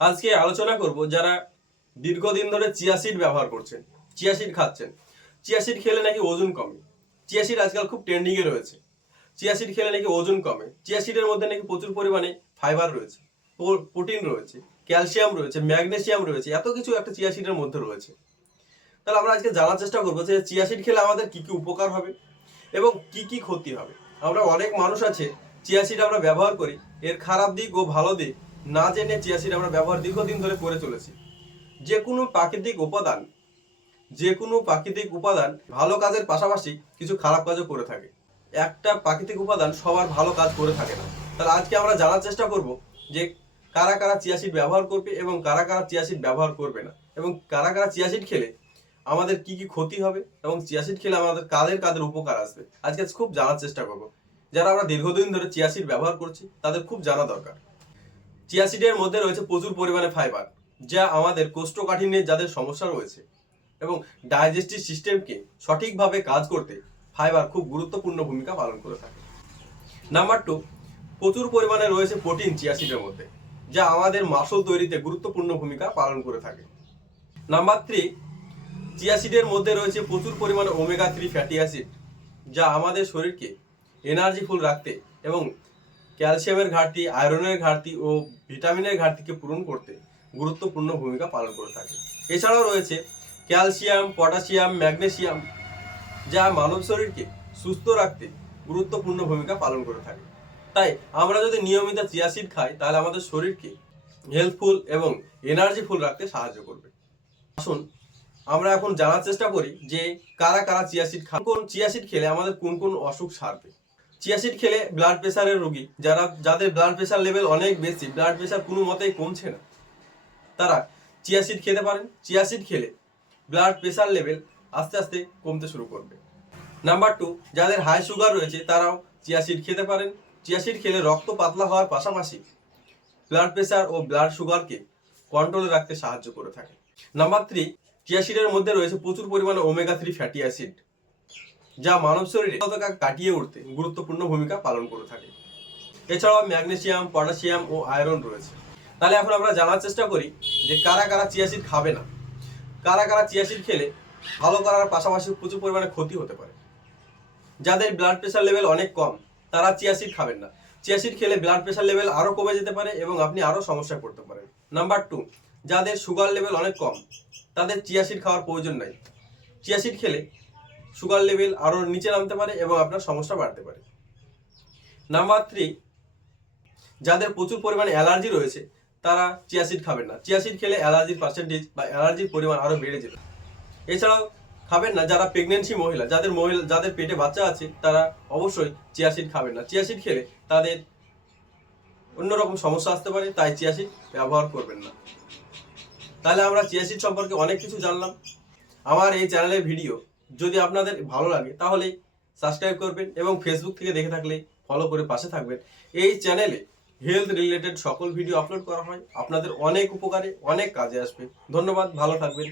আজকে আলোচনা করব যারা দীর্ঘদিন ধরে চিয়া সিড ব্যবহার করছেন, চিয়া সিড খাচ্ছেন। চিয়া সিড খেলে নাকি ওজন কমে। চিয়া সিড আজকাল খুব ট্রেন্ডিং এ রয়েছে। চিয়া সিড খেলে নাকি ওজন কমে। চিয়া সিডের মধ্যে নাকি প্রচুর পরিমাণে ফাইবার রয়েছে, প্রোটিন রয়েছে, ক্যালসিয়াম রয়েছে, ম্যাগনেসিয়াম রয়েছে, এত কিছু একটা চিয়া সিডের মধ্যে রয়েছে। তাহলে আমরা আজকে জানার চেষ্টা করবো যে চিয়া সিড খেলে আমাদের কি কি উপকার হবে এবং কি কি ক্ষতি হবে। আমরা অনেক মানুষ আছে চিয়া সিড আমরা ব্যবহার করি, এর খারাপ দিক ও ভালো দিক না জেনে চিয়া সিড আমরা ব্যবহার দীর্ঘদিন ধরে করে চলেছি। যে কোনো প্রাকৃতিক উপাদান ভালো কাজের পাশাপাশি কিছু খারাপ কাজও করে থাকে। একটা প্রাকৃতিক উপাদান সবার ভালো কাজ করে থাকে না। তাহলে আজকে আমরা জানার চেষ্টা করব যে কারা কারা চিয়া সিড ব্যবহার করবে এবং কারা কারা চিয়া সিড ব্যবহার করবে না, এবং কারা কারা চিয়া সিড খেলে আমাদের কি কি ক্ষতি হবে এবং চিয়া সিড খেলে আমাদের কাদের কাদের উপকার আসবে। আজকে খুব জানার চেষ্টা করব। যারা আমরা দীর্ঘদিন ধরে চিয়া সিড ব্যবহার করছি তাদের খুব জানা দরকার। চিয়া সিডের মধ্যে রয়েছে প্রচুর পরিমাণে ফাইবার, যা আমাদের কোষ্ঠকাঠিন্যের যাদের সমস্যা রয়েছে এবং ডাইজেস্টিভ সিস্টেমকে সঠিকভাবে কাজ করতে ফাইবার খুব গুরুত্বপূর্ণ ভূমিকা পালন করে থাকে। নাম্বার 2, প্রচুর পরিমাণে রয়েছে প্রোটিন চিয়া সিডের মধ্যে, যা আমাদের মাসল তৈরিতে গুরুত্বপূর্ণ ভূমিকা পালন করে থাকে। নাম্বার 3, চিয়া সিডের মধ্যে রয়েছে প্রচুর পরিমাণে ওমেগা 3 ফ্যাটি অ্যাসিড, যা আমাদের শরীরকে এনার্জিফুল রাখতে এবং ক্যালসিয়ামের ঘাটতি, আয়রনের ঘাটতি ও ভিটামিনের ঘাটতিকে পূরণ করতে গুরুত্বপূর্ণ ভূমিকা পালন করে থাকে। এছাড়াও রয়েছে ক্যালসিয়াম, পটাশিয়াম, ম্যাগনেসিয়াম, যা মানব শরীরকে সুস্থ রাখতে গুরুত্বপূর্ণ ভূমিকা পালন করে থাকে। তাই আমরা যদি নিয়মিত চিয়া সিড খাই তাহলে আমাদের শরীরকে হেলথফুল এবং এনার্জিফুল রাখতে সাহায্য করবে। আসুন আমরা এখন জানার চেষ্টা করি যে কারা কারা চিয়া সিড খান, কোন চিয়া সিড খেলে আমাদের কোন কোন অসুখ সারবে। চিয়া সিড খেলে ব্লাড প্রেশারের রোগী, যাদের ব্লাড প্রেশার লেভেল অনেক বেশি, ব্লাড প্রেশার কোনো মতেই কমছে না, তারা চিয়া সিড খেতে পারেন। চিয়া সিড খেলে ব্লাড প্রেশার লেভেল আস্তে আস্তে কমতে শুরু করবে। নাম্বার 2, যাদের হাই সুগার রয়েছে তারাও চিয়া সিড খেতে পারেন। চিয়া সিড খেলে রক্ত পাতলা হওয়ার পাশাপাশি ব্লাড প্রেশার ও ব্লাড সুগারকে কন্ট্রোলে রাখতে সাহায্য করে থাকে। নাম্বার 3, চিয়া সিডের মধ্যে রয়েছে প্রচুর পরিমাণে ওমেগা 3 ফ্যাটি অ্যাসিড, যা মানব শরীরে কাটিয়ে উঠতে গুরুত্বপূর্ণ ভূমিকা পালন করে থাকে। এছাড়াও ম্যাগনেসিয়াম, পটাশিয়াম ও আয়রন রয়েছে। তাহলে এখন আমরা জানার চেষ্টা করি যে কারা কারা চিয়া সিড খাবে না, কারা কারা চিয়া সিড খেলে ভালো করার পাশাপাশি প্রচুর পরিমাণে ক্ষতি হতে পারে। যাদের ব্লাড প্রেশার লেভেল অনেক কম তারা চিয়া সিড খাবেন না। চিয়া সিড খেলে ব্লাড প্রেশার লেভেল আরো কমে যেতে পারে এবং আপনি আরো সমস্যায় পড়তে পারেন। নাম্বার 2, যাদের সুগার লেভেল অনেক কম তাদের চিয়া সিড খাওয়ার প্রয়োজন নাই। চিয়া সিড খেলে সুগার লেভেল আরো নিচে নামতে পারে এবং আপনার সমস্যা বাড়তে পারে। নাম্বার 3, যাদের প্রচুর পরিমাণে অ্যালার্জি রয়েছে তারা চিয়া সিড খাবেন না। চিয়া সিড খেলে অ্যালার্জির পার্সেন্টেজ বা অ্যালার্জির পরিমাণ আরো বেড়ে যেতে। এছাড়াও খাবেন না যারা প্রেগনেন্সি যাদের পেটে বাচ্চা আছে, তারা অবশ্যই চিয়া সিড খাবেন না। চিয়া সিড খেলে তাদের অন্যরকম সমস্যা আসতে পারে, তাই চিয়া সিড ব্যবহার করবেন না। তাহলে আমরা চিয়া সিড সম্পর্কে অনেক কিছু জানলাম। আমার এই চ্যানেলের ভিডিও যদি আপনাদের ভালো লাগে তাহলে সাবস্ক্রাইব করবেন এবং ফেসবুক থেকে দেখে থাকলে ফলো করে পাশে থাকবেন। এই চ্যানেলে হেলথ রিলেটেড সকল ভিডিও আপলোড করা হয়, আপনাদের অনেক উপকারে অনেক কাজে আসবে। ধন্যবাদ, ভালো থাকবেন।